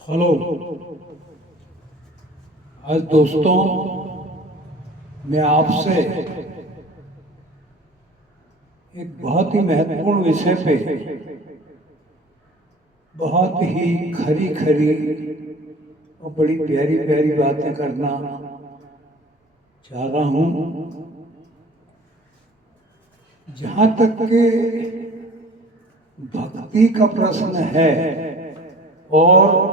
Hello. आज दोस्तों, मैं आपसे एक बहुत ही महत्वपूर्ण विषय पे बहुत ही खरी खरी और बड़ी प्यारी प्यारी बातें करना चाह रहा हूँ। जहाँ तक के भक्ति का प्रश्न है और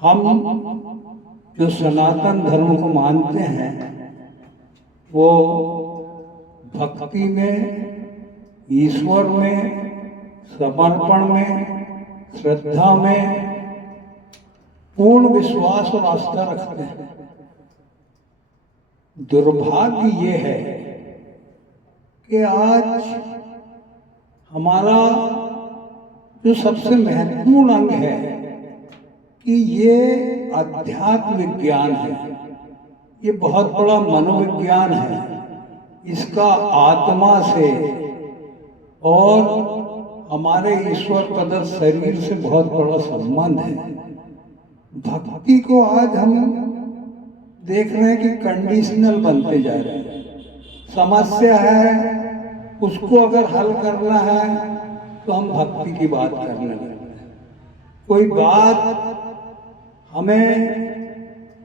हम जो सनातन धर्म को मानते हैं वो भक्ति में, ईश्वर में, समर्पण में, श्रद्धा में पूर्ण विश्वास और आस्था रखते हैं। दुर्भाग्य ये है कि आज हमारा जो सबसे महत्वपूर्ण अंग है कि ये अध्यात्म विज्ञान है, ये बहुत बड़ा मनोविज्ञान है। इसका आत्मा से और हमारे ईश्वर प्रदत्त शरीर से बहुत बड़ा संबंध है। भक्ति को आज हम देख रहे हैं कि कंडीशनल बनते जा रहे हैं। समस्या है, उसको अगर हल करना है तो हम भक्ति की बात करने लगते हैं। कोई बात हमें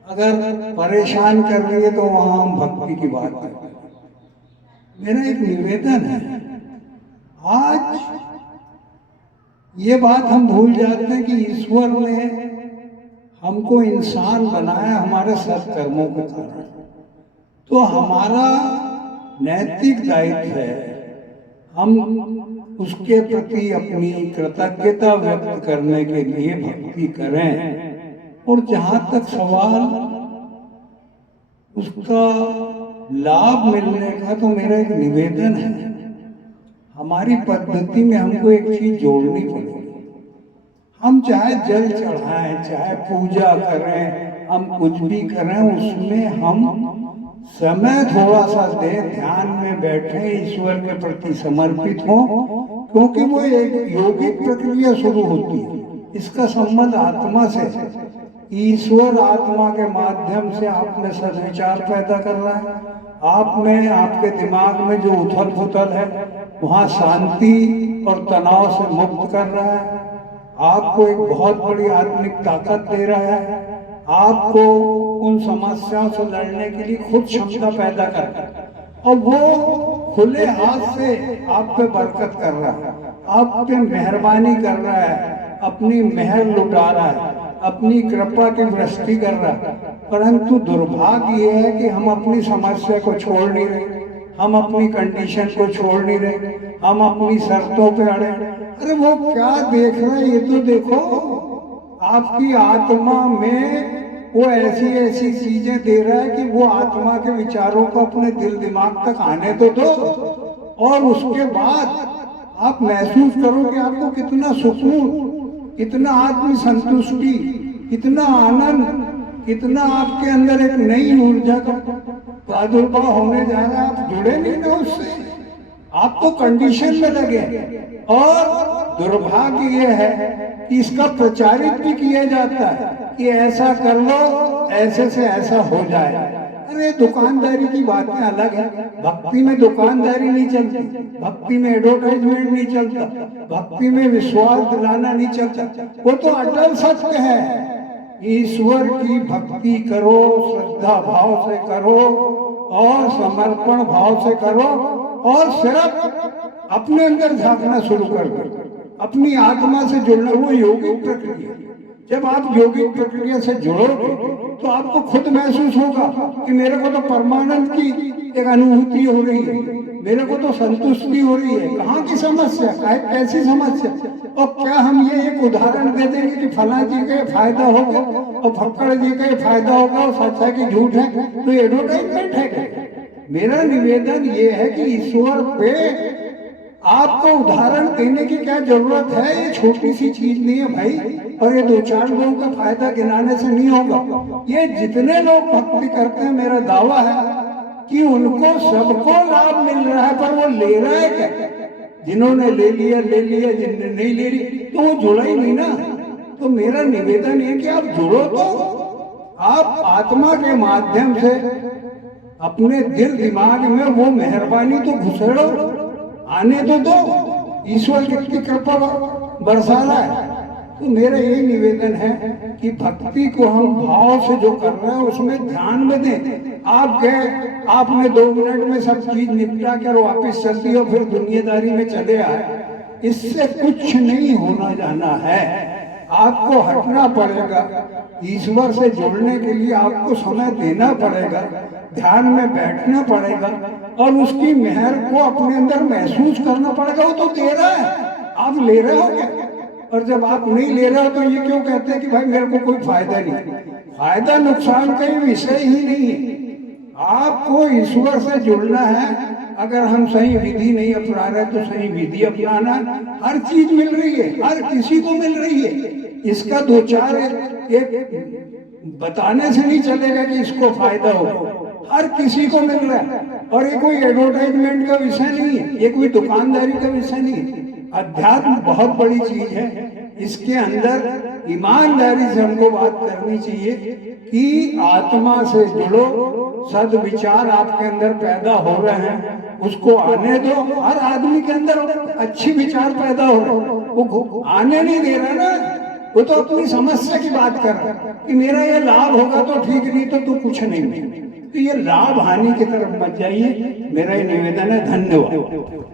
अगर परेशान कर रही है तो वहां हम भक्ति की बात करते हैं। मेरा एक निवेदन है, आज ये बात हम भूल जाते हैं कि ईश्वर ने हमको इंसान बनाया हमारे सत्कर्मों के कारण। तो हमारा नैतिक दायित्व है हम उसके प्रति अपनी कृतज्ञता व्यक्त करने के लिए भक्ति करें। और जहाँ तक सवाल उसका लाभ मिलने का, तो मेरा एक निवेदन है, हमारी पद्धति में हमको एक चीज जोड़नी पड़ेगी। हम चाहे जल चढ़ाएं, चाहे पूजा करें, हम कुछ भी करें, उसमें हम समय थोड़ा सा दें, ध्यान में बैठे, ईश्वर के प्रति समर्पित हो, क्योंकि वो एक योगिक प्रक्रिया शुरू होती है। इसका संबंध आत्मा से। ईश्वर आत्मा के माध्यम से आप में सद्विचार पैदा कर रहा है। आप में, आपके दिमाग में जो उथल पुथल है वहाँ शांति और तनाव से मुक्त कर रहा है। आपको एक बहुत बड़ी आत्मिक ताकत दे रहा है। आपको उन समस्याओं से लड़ने के लिए खुद क्षमता पैदा कर रहा है। और वो खुले हाथ से आप पे बरकत कर रहा है, आप पे मेहरबानी कर रहा है, अपनी मेहर लुटा रहा है, अपनी कृपा की वृष्टि कर रहा है। परंतु दुर्भाग्य ये है कि हम अपनी समस्या को छोड़ नहीं रहे, हम अपनी कंडीशन को छोड़ नहीं रहे, हम अपनी शर्तों पे अड़े। अरे वो क्या देख रहे हैं, ये तो देखो। आपकी आत्मा में वो ऐसी ऐसी चीजें दे रहा है कि वो आत्मा के विचारों को अपने दिल दिमाग तक आने तो दो, और उसके बाद आप महसूस करो कि आपको कितना सुकून, कितना आत्म संतुष्टि, कितना आनंद, कितना आपके अंदर एक नई ऊर्जा का प्रादुर्भाव होने जा रहा है। आप जुड़े नहीं ना उससे, आप तो कंडीशन में लगे। और दुर्भाग्य ये है कि इसका प्रचारित भी किया जाता है कि ऐसा कर लो, ऐसे से ऐसा हो जाए। अरे दुकानदारी की बातें अलग है, भक्ति में दुकानदारी नहीं चलती, भक्ति में एडवर्टाइजमेंट नहीं चलता, भक्ति में विश्वास दिलाना नहीं चलता। वो तो अटल सत्य है। ईश्वर की भक्ति करो, श्रद्धा भाव से करो और समर्पण भाव से करो, और सिर्फ अपने अंदर झांकना शुरू कर दो, अपनी आत्मा से जुड़ना। वो योगिक प्रक्रिया। जब आप योगिक प्रक्रिया से जुड़ोगे तो आपको खुद महसूस होगा कि मेरे को तो परमानंद की एक अनुभूति हो रही है, मेरे को तो संतुष्टि हो रही है। कहाँ की समस्या, कैसी समस्या? और क्या हम ये एक उदाहरण दे देंगे कि फला जी का फायदा होगा और फक्कड़ जी का फायदा होगा और सच है कि झूठ है, तो एडवर्टाइजमेंट है। मेरा निवेदन ये है कि ईश्वर पे आपको उदाहरण देने की क्या जरूरत है? ये छोटी सी चीज नहीं है भाई, और ये दो चार लोगों का फायदा गिनाने से नहीं होगा। ये जितने लोग भक्ति करते हैं, मेरा दावा है कि उनको सबको लाभ मिल रहा है, पर वो ले रहा है क्या? जिन्होंने ले लिया, जिन्होंने नहीं ले ली, तो वो जुड़ा ही नहीं ना। तो मेरा निवेदन है कि आप जुड़ो, तो आप आत्मा के माध्यम से अपने दिल दिमाग में वो मेहरबानी तो घुसेड़ो, आने तो दो। ईश्वर कितनी कृपा बरसा रहा है। तो मेरा यही निवेदन है कि भक्ति को हम भाव से जो कर रहे हैं उसमें ध्यान में दें। आप गए, आपने 2 मिनट में सब चीज निपटा कर वापिस चल दी और फिर दुनियादारी में चले आए, इससे कुछ नहीं होना जाना है। आपको हटना पड़ेगा, ईश्वर से जुड़ने के लिए आपको समय देना पड़ेगा, ध्यान में बैठना पड़ेगा और उसकी मेहर को अपने अंदर महसूस करना पड़ेगा। वो तो दे रहा है, आप ले रहे हो क्या? और जब आप नहीं ले रहे हो तो ये क्यों कहते हैं कि भाई मेरे को कोई फायदा नहीं? फायदा नुकसान का विषय ही नहीं है। आपको ईश्वर से जुड़ना है। अगर हम सही विधि नहीं अपना रहे तो सही विधि अपनाना। हर चीज मिल रही है, हर किसी को मिल रही है। इसका 2-4 एक बताने से नहीं चलेगा कि इसको फायदा हो। हर किसी को मिल रहा है और ये कोई एडवर्टाइजमेंट का विषय नहीं है, ये कोई दुकानदारी का विषय नहीं है। अध्यात्म बहुत बड़ी चीज है। इसके अंदर ईमानदारी से हमको बात करनी चाहिए कि आत्मा से जुड़ो, सद्विचार आपके अंदर पैदा हो रहे हैं, उसको आने दो। हर आदमी के अंदर अच्छी विचार पैदा हो रहे हैं, वो आने नहीं दे रहा ना। वो तो अपनी समस्या की बात कर रहा है कि मेरा ये लाभ होगा तो ठीक, नहीं तो तू कुछ नहीं। तो ये लाभ हानि की तरफ मत जाइए, मेरा ये निवेदन है। धन्यवाद।